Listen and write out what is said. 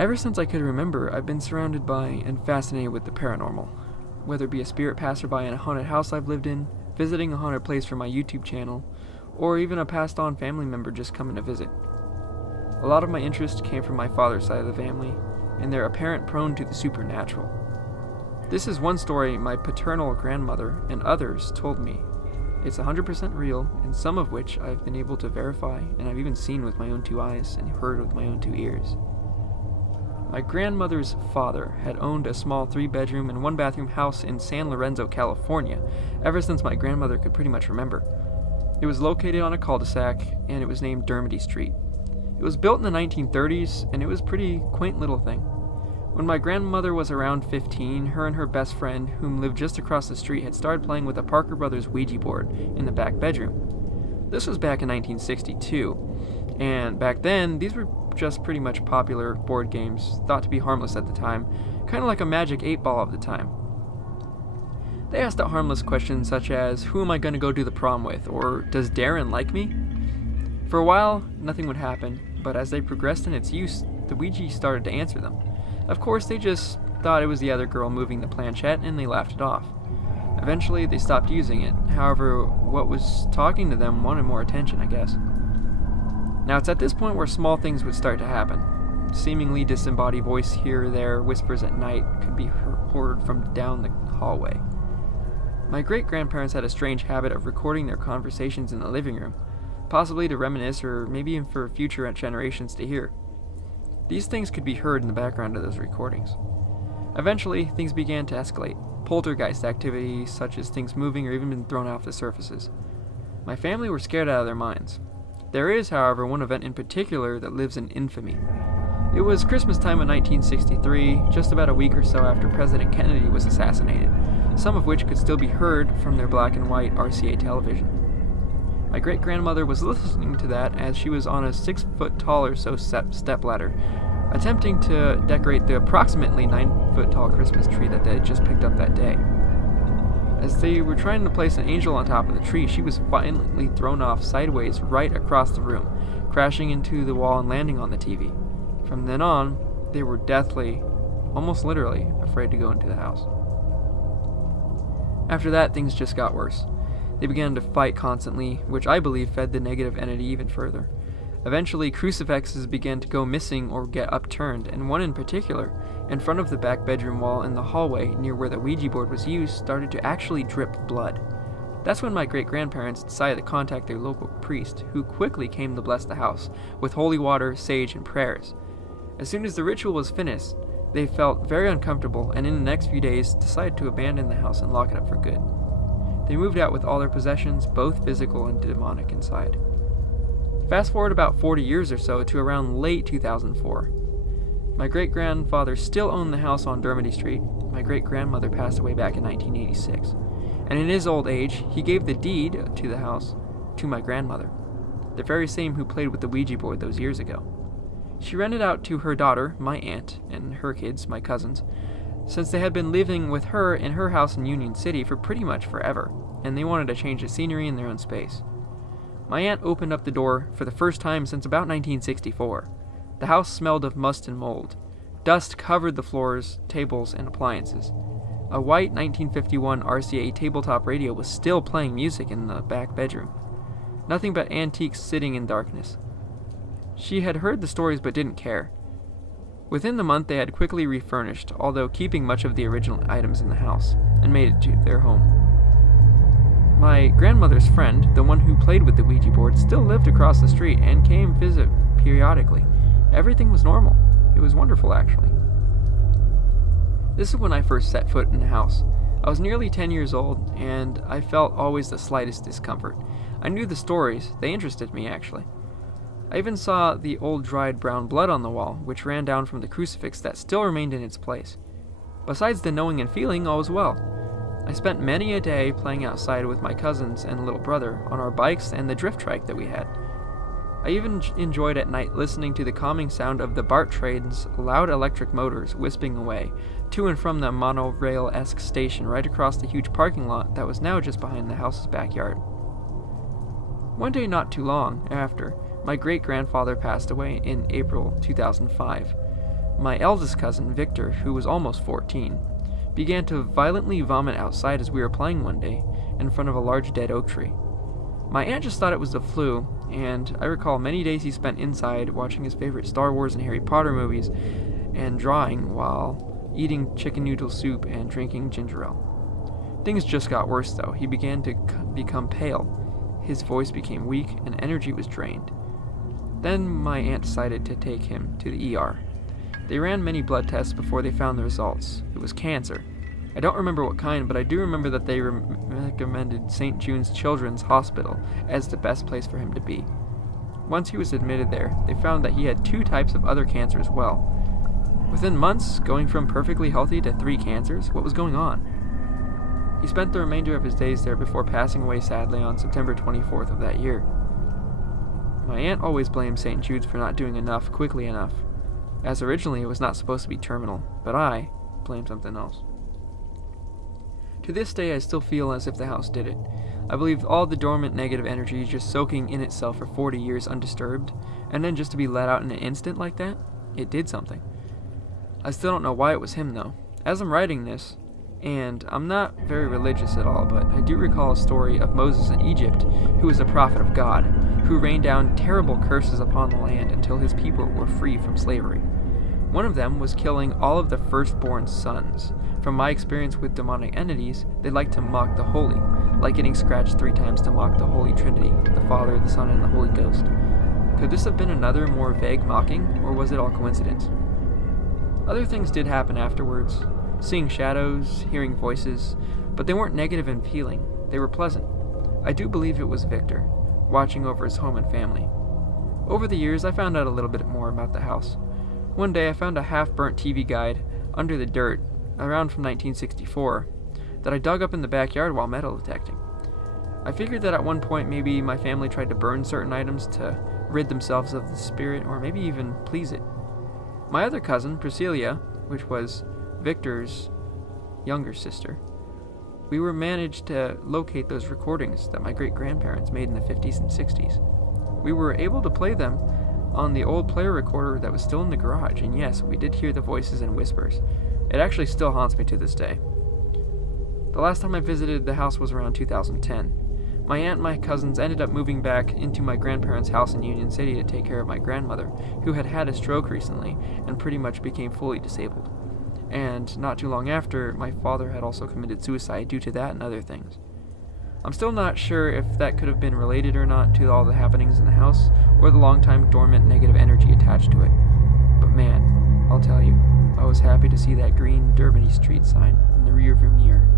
Ever since I could remember, I've been surrounded by and fascinated with the paranormal. Whether it be a spirit passerby in a haunted house I've lived in, visiting a haunted place for my YouTube channel, or even a passed-on family member just coming to visit. A lot of my interest came from my father's side of the family, and their apparent prone to the supernatural. This is one story my paternal grandmother and others told me. It's 100% real, and some of which I've been able to verify, and I've even seen with my own 2 eyes and heard with my own 2 ears. My grandmother's father had owned a small 3-bedroom and 1-bathroom house in San Lorenzo, California, ever since my grandmother could pretty much remember. It was located on a cul-de-sac, and it was named Dermody Street. It was built in the 1930s, and it was a pretty quaint little thing. When my grandmother was around 15, her and her best friend, whom lived just across the street, had started playing with a Parker Brothers Ouija board in the back bedroom. This was back in 1962, and back then, these were just pretty much popular board games, thought to be harmless at the time, kind of like a Magic 8-Ball of the time. They asked out harmless questions such as, who am I going to go to the prom with, or does Darren like me? For a while, nothing would happen, but as they progressed in its use, the Ouija started to answer them. Of course, they just thought it was the other girl moving the planchette, and they laughed it off. Eventually, they stopped using it. However, what was talking to them wanted more attention, I guess. Now, it's at this point where small things would start to happen. Seemingly disembodied voice here or there, whispers at night, could be heard from down the hallway. My great-grandparents had a strange habit of recording their conversations in the living room, possibly to reminisce or maybe even for future generations to hear. These things could be heard in the background of those recordings. Eventually, things began to escalate. Poltergeist activity, such as things moving or even being thrown off the surfaces. My family were scared out of their minds. There is, however, one event in particular that lives in infamy. It was Christmas time of 1963, just about a week or so after President Kennedy was assassinated, some of which could still be heard from their black and white RCA television. My great-grandmother was listening to that as she was on a 6-foot-tall or so stepladder, attempting to decorate the approximately 9-foot-tall Christmas tree that they had just picked up that day. As they were trying to place an angel on top of the tree, she was violently thrown off sideways right across the room, crashing into the wall and landing on the TV. From then on, they were deathly, almost literally, afraid to go into the house. After that, things just got worse. They began to fight constantly, which I believe fed the negative entity even further. Eventually, crucifixes began to go missing or get upturned, and one in particular, in front of the back bedroom wall in the hallway near where the Ouija board was used, started to actually drip blood. That's when my great-grandparents decided to contact their local priest, who quickly came to bless the house with holy water, sage, and prayers. As soon as the ritual was finished, they felt very uncomfortable, and in the next few days decided to abandon the house and lock it up for good. They moved out with all their possessions, both physical and demonic, inside. Fast forward about 40 years or so to around late 2004. My great-grandfather still owned the house on Dermody Street. My great-grandmother passed away back in 1986. And in his old age, he gave the deed to the house to my grandmother, the very same who played with the Ouija board those years ago. She rented out to her daughter, my aunt, and her kids, my cousins, since they had been living with her in her house in Union City for pretty much forever, and they wanted to change the scenery in their own space. My aunt opened up the door for the first time since about 1964. The house smelled of must and mold. Dust covered the floors, tables, and appliances. A white 1951 RCA tabletop radio was still playing music in the back bedroom. Nothing but antiques sitting in darkness. She had heard the stories but didn't care. Within the month, they had quickly refurnished, although keeping much of the original items in the house, and made it to their home. My grandmother's friend, the one who played with the Ouija board, still lived across the street and came visit periodically. Everything was normal. It was wonderful, actually. This is when I first set foot in the house. I was nearly 10 years old, and I felt always the slightest discomfort. I knew the stories. They interested me, actually. I even saw the old dried brown blood on the wall, which ran down from the crucifix that still remained in its place. Besides the knowing and feeling, all was well. I spent many a day playing outside with my cousins and little brother on our bikes and the drift trike that we had. I even enjoyed at night listening to the calming sound of the BART train's loud electric motors wisping away to and from the monorail-esque station right across the huge parking lot that was now just behind the house's backyard. One day not too long after, my great-grandfather passed away in April 2005. My eldest cousin, Victor, who was almost 14, began to violently vomit outside as we were playing one day in front of a large dead oak tree. My aunt just thought it was the flu, and I recall many days he spent inside watching his favorite Star Wars and Harry Potter movies and drawing while eating chicken noodle soup and drinking ginger ale. Things just got worse though. He began to become pale. His voice became weak and energy was drained. Then my aunt decided to take him to the ER. They ran many blood tests before they found the results. It was cancer. I don't remember what kind, but I do remember that they recommended St. Jude's Children's Hospital as the best place for him to be. Once he was admitted there, they found that he had 2 types of other cancer as well. Within months, going from perfectly healthy to 3 cancers, what was going on? He spent the remainder of his days there before passing away sadly on September 24th of that year. My aunt always blamed St. Jude's for not doing enough quickly enough, as originally it was not supposed to be terminal, but I blamed something else. To this day, I still feel as if the house did it. I believe all the dormant negative energy just soaking in itself for 40 years undisturbed, and then just to be let out in an instant like that, it did something. I still don't know why it was him though. As I'm writing this, and I'm not very religious at all, but I do recall a story of Moses in Egypt, who was a prophet of God, who rained down terrible curses upon the land until his people were free from slavery. One of them was killing all of the firstborn sons. From my experience with demonic entities, they like to mock the holy, like getting scratched 3 times to mock the Holy Trinity, the Father, the Son, and the Holy Ghost. Could this have been another more vague mocking, or was it all coincidence? Other things did happen afterwards, seeing shadows, hearing voices, but they weren't negative in feeling, they were pleasant. I do believe it was Victor, watching over his home and family. Over the years, I found out a little bit more about the house. One day I found a half-burnt TV guide under the dirt, around from 1964, that I dug up in the backyard while metal detecting. I figured that at one point maybe my family tried to burn certain items to rid themselves of the spirit, or maybe even please it. My other cousin, Priscilla, which was Victor's younger sister, we were managed to locate those recordings that my great-grandparents made in the 50s and 60s. We were able to play them on the old player recorder that was still in the garage, and yes, we did hear the voices and whispers. It actually still haunts me to this day. The last time I visited the house was around 2010. My aunt and my cousins ended up moving back into my grandparents' house in Union City to take care of my grandmother, who had had a stroke recently and pretty much became fully disabled. And not too long after, my father had also committed suicide due to that and other things. I'm still not sure if that could have been related or not to all the happenings in the house, or the long-time dormant negative energy attached to it. But man, I'll tell you, I was happy to see that green Dermody Street sign in the rearview mirror.